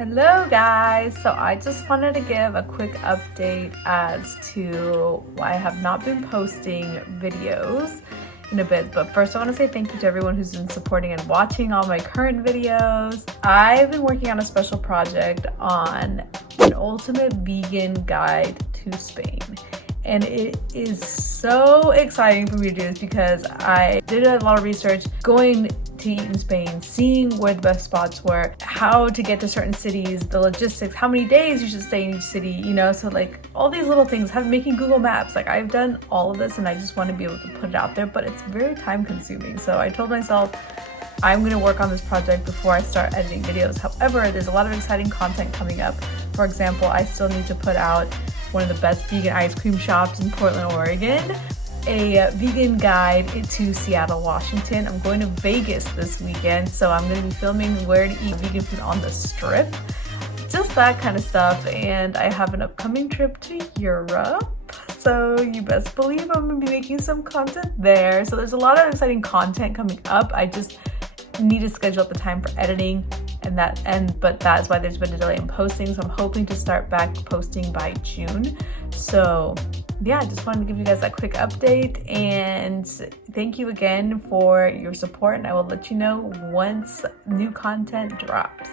Hello guys, so I just wanted to give a quick update as to why I have not been posting videos in a bit. But first I want to say thank you to everyone who's been supporting and watching all my current videos. I've been working on a special project on an ultimate vegan guide to Spain. And it is so exciting for me to do this because I did a lot of research going to eat in Spain, seeing where the best spots were, how to get to certain cities, the logistics, how many days you should stay in each city, you know, so like all these little things, making Google Maps, like I've done all of this and I just want to be able to put it out there, but it's very time consuming. So I told myself I'm going to work on this project before I start editing videos. However, there's a lot of exciting content coming up. For example, I still need to put out one of the best vegan ice cream shops in Portland, Oregon, a vegan guide to Seattle, Washington. I'm going to Vegas this weekend, so I'm going to be filming where to eat vegan food on the strip, just that kind of stuff. And I have an upcoming trip to Europe, so you best believe I'm going to be making some content there. So there's a lot of exciting content coming up. I just need to schedule up the time for editing, but that's why there's been a delay in posting. So I'm hoping to start back posting by June. So yeah, I just wanted to give you guys a quick update and thank you again for your support, and I will let you know once new content drops.